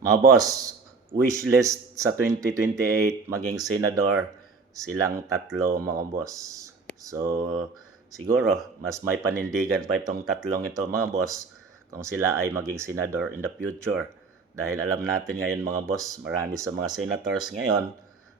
Mga boss, wish list sa 2028 maging senador silang tatlo mga boss. So, siguro mas may panindigan pa itong tatlong ito mga boss kung sila ay maging senador in the future. Dahil alam natin ngayon mga boss, marami sa mga senators ngayon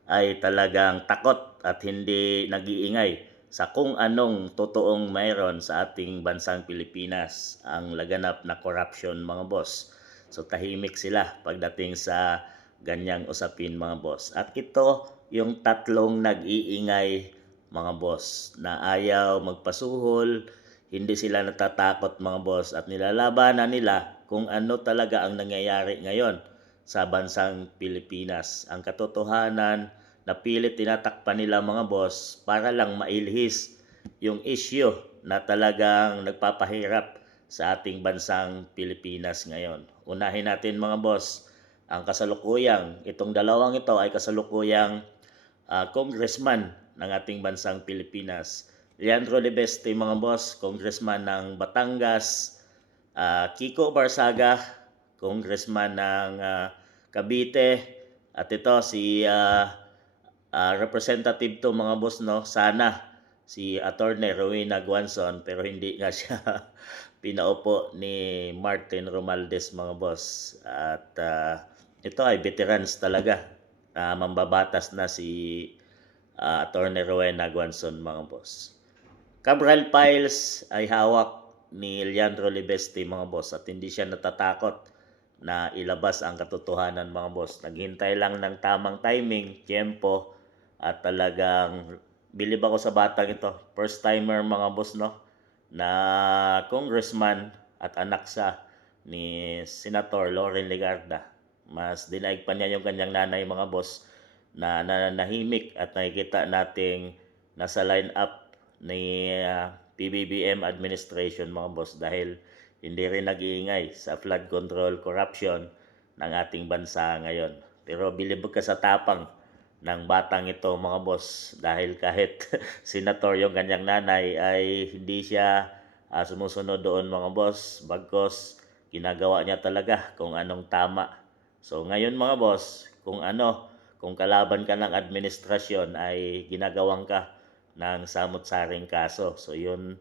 ay talagang takot at hindi nag-iingay sa kung anong totoong mayroon sa ating bansang Pilipinas, ang laganap na corruption mga boss. So tahimik sila pagdating sa ganyang usapin mga boss. At ito yung tatlong nag-iingay mga boss na ayaw magpasuhol, hindi sila natatakot mga boss at nilalabanan nila kung ano talaga ang nangyayari ngayon sa bansang Pilipinas. Ang katotohanan na pilit tinatakpan nila mga boss para lang mailhis yung issue na talagang nagpapahirap sa ating bansang Pilipinas ngayon. Unahin natin mga boss, ang kasalukuyang, itong dalawang ito ay kasalukuyang congressman ng ating bansang Pilipinas. Leandro Libeste mga boss, congressman ng Batangas, Kiko Barsaga, congressman ng Cavite, at ito si representative to mga boss no, sana si Attorney Rowena Guanzon pero hindi nga siya pinaupo ni Martin Romualdez mga boss. At ito ay veterans talaga. Mambabatas na si Attorney Rowena Guanzon mga boss. Cabral Files ay hawak ni Leandro Libeste mga boss at hindi siya natatakot na ilabas ang katotohanan mga boss. Naghintay lang ng tamang timing, tiempo at talagang bilib ako sa batang ito. First timer mga boss no na congressman at anak sa ni Senator Loren Legarda. Mas dinaig pa niya yung kanyang nanay mga boss na nananahimik at nakikita nating nasa line up ni PBBM administration mga boss dahil hindi rin nag-iingay sa flood control corruption ng ating bansa ngayon. Pero bilib ka sa tapang ng batang ito mga boss dahil kahit senator yung kanyang nanay ay hindi siya sumusunod doon mga boss bagkos ginagawa niya talaga kung anong tama. So ngayon mga boss, kung kalaban ka ng administrasyon ay ginagawan ka ng samot-saring kaso. So yun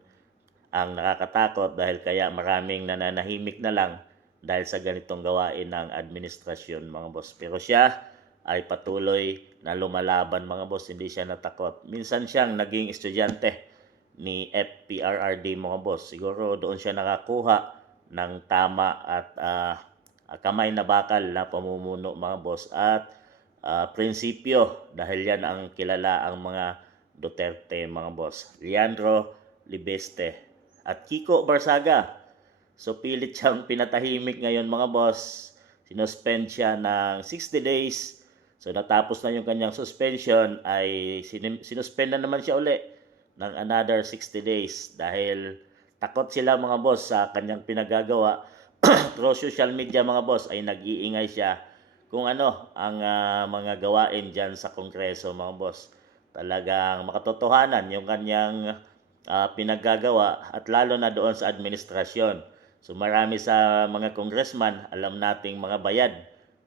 ang nakakatakot dahil kaya maraming nananahimik na lang dahil sa ganitong gawain ng administrasyon mga boss. Pero siya ay patuloy na lumalaban mga boss, hindi siya natakot. Minsan siyang naging estudyante ni FPRRD mga boss. Siguro doon siya nakakuha ng tama at kamay na bakal na pamumuno mga boss at prinsipyo dahil yan ang kilala ang mga Duterte mga boss. Leandro Libeste at Kiko Barsaga. So pilit siyang pinatahimik ngayon mga boss. Sinuspend siya ng 60 days. So natapos na yung kanyang suspension ay sinuspend na naman siya uli ng another 60 days dahil takot sila mga boss sa kanyang pinagagawa. Through social media mga boss ay nag-iingay siya kung ano ang mga gawain dyan sa Kongreso mga boss. Talagang makatotohanan yung kanyang pinaggagawa at lalo na doon sa administrasyon. So marami sa mga congressman alam nating mga bayad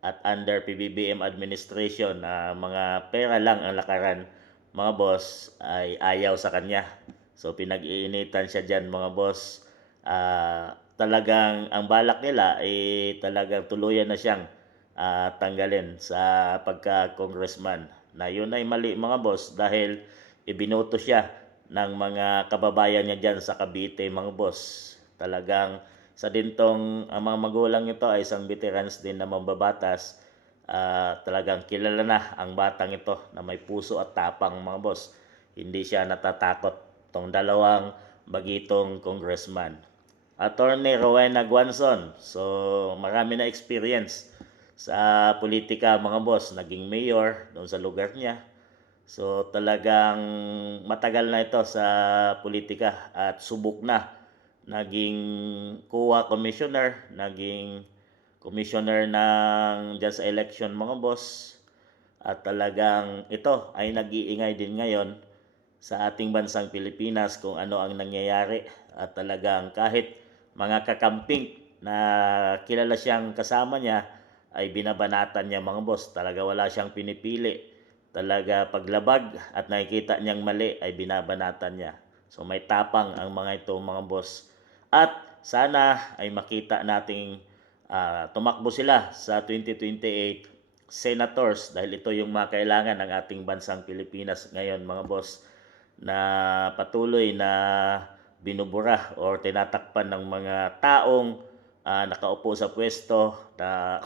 at under PBBM administration na mga pera lang ang lakaran mga boss ay ayaw sa kanya. So pinag-iinitan siya dyan mga boss. Talagang ang balak nila ay talagang tuluyan na siyang tanggalin sa pagka-congressman. Na yun ay mali mga boss dahil ibinoto siya ng mga kababayan niya dyan sa Cavite mga boss. Talagang sa dintong ang mga magulang nito ay isang veterans din na mambabatas. Talagang kilala na ang batang ito na may puso at tapang mga boss. Hindi siya natatakot tong dalawang bagitong congressman. Attorney Rowena Guanzon. So marami na experience sa politika mga boss. Naging mayor doon sa lugar niya. So talagang matagal na ito sa politika at subok na. Naging COA commissioner, naging commissioner ng dyan sa election mga boss. At talagang ito ay nag-iingay din ngayon sa ating bansang Pilipinas kung ano ang nangyayari. At talagang kahit mga kakamping na kilala siyang kasama niya ay binabanatan niya mga boss. Talaga wala siyang pinipili. Talaga paglabag at nakikita niyang mali ay binabanatan niya. So may tapang ang mga ito mga boss. At sana ay makita nating tumakbo sila sa 2028 senators dahil ito yung mga kailangan ng ating bansang Pilipinas ngayon mga boss, na patuloy na binubura or tinatakpan ng mga taong nakaupo sa pwesto na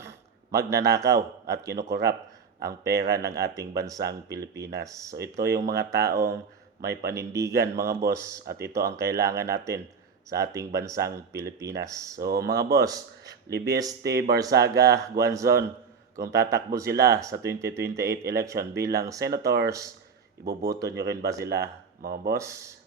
magnanakaw at kinukurap ang pera ng ating bansang Pilipinas. So ito yung mga taong may panindigan mga boss, at ito ang kailangan natin sa ating bansang Pilipinas. So mga boss, Libeste, Barsaga, Guanzon, kung tatakbo sila sa 2028 election bilang senators, iboboto nyo rin ba sila mga boss?